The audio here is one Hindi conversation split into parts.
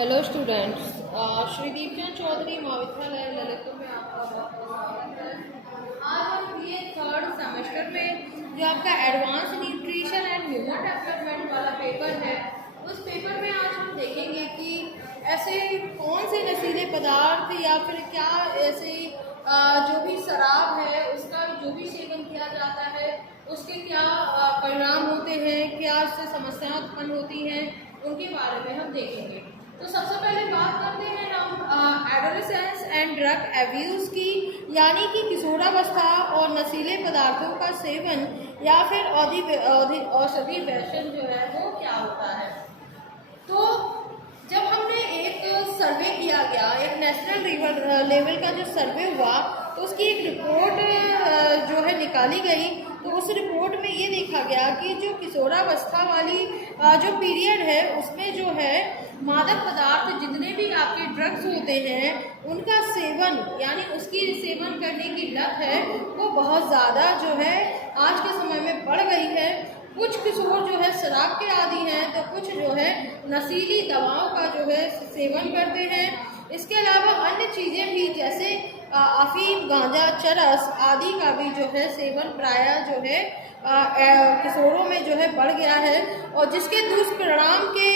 हेलो स्टूडेंट्स, श्रीदीप चंद चौधरी महाविद्यालय ललितपुर में आपका बहुत बहुत स्वागत है। आज हम ये थर्ड सेमेस्टर में जो आपका advance nutrition and human development वाला पेपर है, उस पेपर में आज हम देखेंगे कि ऐसे कौन से नशीले पदार्थ या फिर क्या ऐसे जो भी शराब है उसका जो भी सेवन किया जाता है उसके क्या परिणाम होते हैं, क्या इससे समस्याएं उत्पन्न होती हैं, उनके बारे में हम देखेंगे। तो सबसे पहले बात करते हैं हम एडोलेसेंस एंड ड्रग एब्यूज की, यानी कि किशोरावस्था और नशीले पदार्थों का सेवन या फिर औषधि व्यसन जो है वो क्या होता है। तो जब हमने एक सर्वे किया गया, एक नेशनल लेवल का जो सर्वे हुआ, तो उसकी एक रिपोर्ट जो है निकाली गई। तो उस रिपोर्ट में ये देखा गया कि जो किशोरावस्था वाली जो पीरियड है उसमें जो है मादक पदार्थ जितने भी आपके ड्रग्स होते हैं उनका सेवन, यानी उसकी सेवन करने की लत है वो बहुत ज़्यादा जो है आज के समय में बढ़ गई है। कुछ किशोर जो है शराब के आदी हैं, तो कुछ जो है नशीली दवाओं का जो है सेवन करते हैं। इसके अलावा अन्य चीज़ें भी जैसे अफीम, गांजा, चरस आदि का भी जो है सेवन प्रायः जो है किशोरों में जो है बढ़ गया है, और जिसके दुष्परिणाम के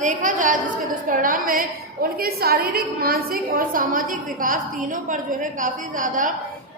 देखा जाए, जिसके दुष्परिणाम में उनके शारीरिक, मानसिक और सामाजिक विकास तीनों पर जो है काफ़ी ज़्यादा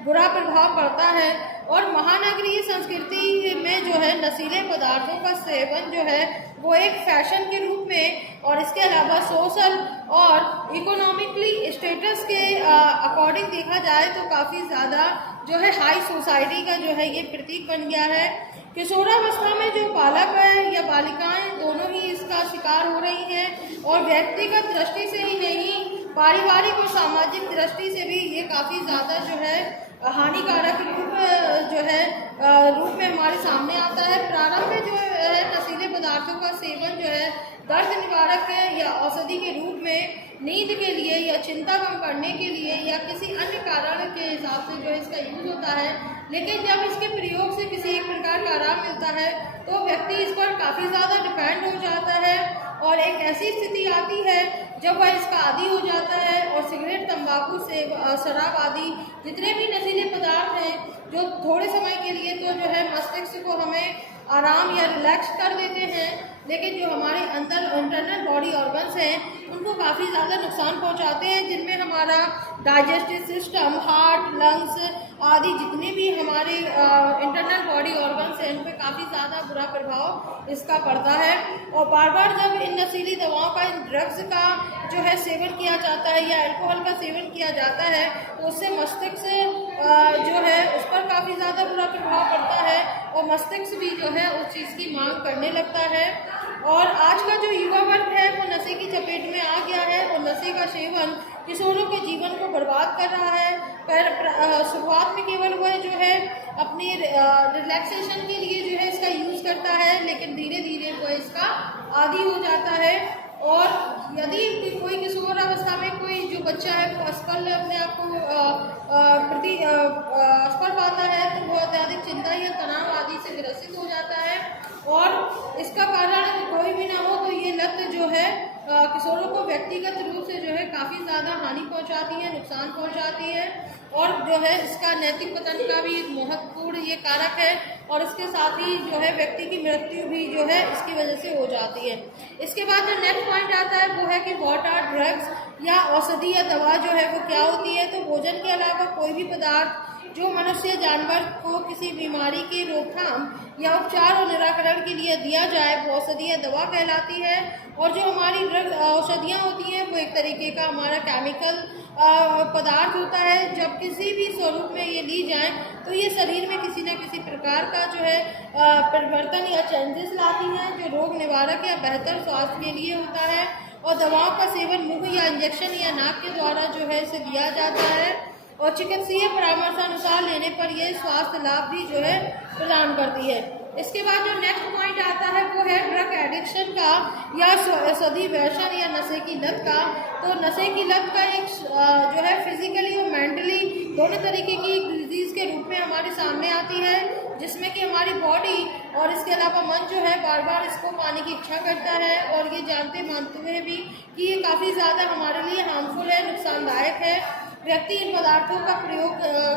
बुरा प्रभाव पड़ता है। और महानगरीय संस्कृति में जो है नशीले पदार्थों का सेवन जो है वो एक फैशन के रूप में, और इसके अलावा सोशल और इकोनॉमिकली स्टेटस के अकॉर्डिंग देखा जाए तो काफ़ी ज़्यादा जो है हाई सोसाइटी का जो है ये प्रतीक बन गया है। किशोरावस्था में जो बालक है या बालिकाएं दोनों ही इसका शिकार हो रही हैं, और व्यक्तिगत दृष्टि से ही नहीं, पारिवारिक और सामाजिक दृष्टि से भी ये काफ़ी ज़्यादा जो है हानिकारक रूप में हमारे सामने आता है। प्रारंभ में जो है नशीले पदार्थों का सेवन जो है दर्द निवारक है या औषधि के रूप में, नींद के लिए या चिंता कम करने के लिए या किसी अन्य कारण के हिसाब से जो इसका यूज होता है, लेकिन जब इसके प्रयोग से किसी एक प्रकार का आराम मिलता है तो व्यक्ति इस पर काफ़ी ज़्यादा डिपेंड हो जाता है, और एक ऐसी स्थिति आती है जब वह इसका आदी हो जाता है और सिगरेट, तंबाकू से शराब आदि जितने भी नशीले पदार्थ हैं जो थोड़े समय के लिए तो जो है मस्तिष्क को हमें आराम या रिलैक्स कर देते हैं, लेकिन जो हमारे अंदर इंटरनल बॉडी ऑर्गन्स हैं उनको काफ़ी ज़्यादा नुकसान पहुंचाते हैं, जिनमें हमारा डाइजेस्टिव सिस्टम, हार्ट, लंग्स आदि जितने भी हमारे इंटरनल बॉडी ऑर्गन्स हैं उन पर काफ़ी ज़्यादा बुरा प्रभाव इसका पड़ता है। और बार बार जब इन नशीली दवाओं का, इन ड्रग्स का जो है सेवन किया जाता है या अल्कोहल का सेवन किया जाता है तो उससे मस्तिष्क जो है उस पर काफ़ी ज़्यादा बुरा प्रभाव पड़ता है, और मस्तिष्क भी जो है उस चीज़ की मांग करने लगता है। और आज का जो युवा वर्ग है वो नशे की चपेट में आ गया है, और नशे का सेवन किशोरों के जीवन को बर्बाद कर रहा है। शुरुआत में केवल वह जो है अपनी रिलैक्सेशन के लिए जो है इसका यूज़ करता है, लेकिन धीरे धीरे वह इसका आदी हो जाता है। और यदि कोई किशोर अवस्था में कोई जो बच्चा है वो असफल अपने आप को प्रति असफल पाता है तो वो अत्यधिक चिंता या तनाव आदि से ग्रसित हो जाता है, और इसका कारण कोई भी ना हो तो ये लत जो है किशोरों को व्यक्तिगत रूप से जो है काफ़ी ज़्यादा हानि पहुंचाती है, नुकसान पहुंचाती है, और जो है इसका नैतिक पतन का भी एक महत्वपूर्ण ये कारक है, और इसके साथ ही जो है व्यक्ति की मृत्यु भी जो है इसकी वजह से हो जाती है। इसके बाद जो नेक्स्ट पॉइंट आता है वो है कि व्हाट आर ड्रग्स, या औषधि या दवा जो है वो क्या होती है। तो भोजन के अलावा कोई भी पदार्थ जो मनुष्य जानवर को किसी बीमारी की रोकथाम या उपचार और निराकरण के लिए दिया जाए वो औषधि या दवा कहलाती है। और जो हमारी ड्रग औषधियाँ होती हैं वो एक तरीके का हमारा केमिकल पदार्थ होता है, जब किसी भी स्वरूप में ये ली जाए तो ये शरीर में किसी न किसी प्रकार का जो है परिवर्तन या चेंजेस लाती हैं, जो रोग निवारक या बेहतर स्वास्थ्य के लिए होता है। और दवाओं का सेवन मुंह या इंजेक्शन या नाक के द्वारा जो है इसे दिया जाता है, और चिकित्सीय परामर्शानुसार लेने पर यह स्वास्थ्य लाभ भी जो है प्रदान करती है। इसके बाद जो नेक्स्ट पॉइंट आता है वो है ड्रग एडिक्शन का, या औषधि व्यसन या नशे की लत का। तो नशे की लत का एक जो है फिजिकली और मेंटली दोनों तरीके की डिजीज के रूप में हमारे सामने आती है, जिसमें कि हमारी बॉडी और इसके अलावा मन जो है बार बार इसको पाने की इच्छा करता है, और ये जानते मानते हुए भी कि ये काफ़ी ज़्यादा हमारे लिए हार्मफुल है, नुकसानदायक है, व्यक्ति इन पदार्थों का प्रयोग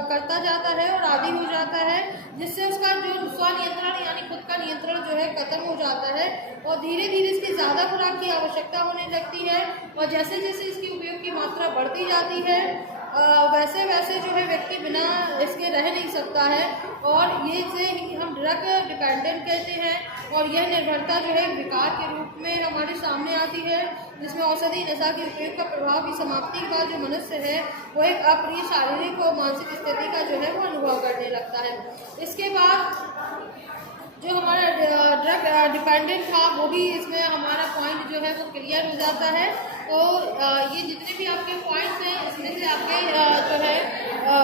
करता जाता है और आदी हो जाता है, जिससे उसका जो स्वनियंत्रण यानी खुद का नियंत्रण जो है खत्म हो जाता है, और धीरे धीरे इसकी ज़्यादा खुराक की आवश्यकता होने लगती है। और जैसे जैसे इसकी उपयोग की मात्रा बढ़ती जाती है वैसे वैसे जो है व्यक्ति बिना इसके रह नहीं सकता है, और ये इसे हम ड्रग डिपेंडेंट कहते हैं। और यह निर्भरता जो है विकार के रूप में हमारे सामने आती है, जिसमें औषधि नशा के उपयोग का प्रभाव की समाप्ति का जो मनुष्य है वो एक अप्रिय शारीरिक और मानसिक स्थिति का जो है वो अनुभव करने लगता है। इसके बाद जो हमारा ड्रग डिपेंडेंट था वो भी इसमें हमारा पॉइंट जो है वो क्लियर हो जाता है। तो ये जितने भी आपके पॉइंट्स हैं इसमें से आपके जो है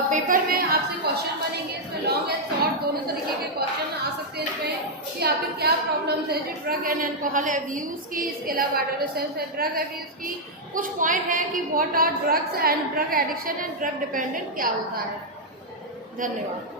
पेपर में आपसे क्वेश्चन बनेंगे, इसमें लॉन्ग एंड शॉर्ट दोनों तरीके के क्वेश्चन आ सकते हैं इसमें कि आपकी क्या प्रॉब्लम्स है जो ड्रग एंड अल्कोहल एब्यूज़ की, इसके अलावा एडोलेसेंस एंड ड्रग एब्यूज़ की। कुछ पॉइंट हैं कि what are drugs and drug addiction and drug dependent क्या होता है। धन्यवाद।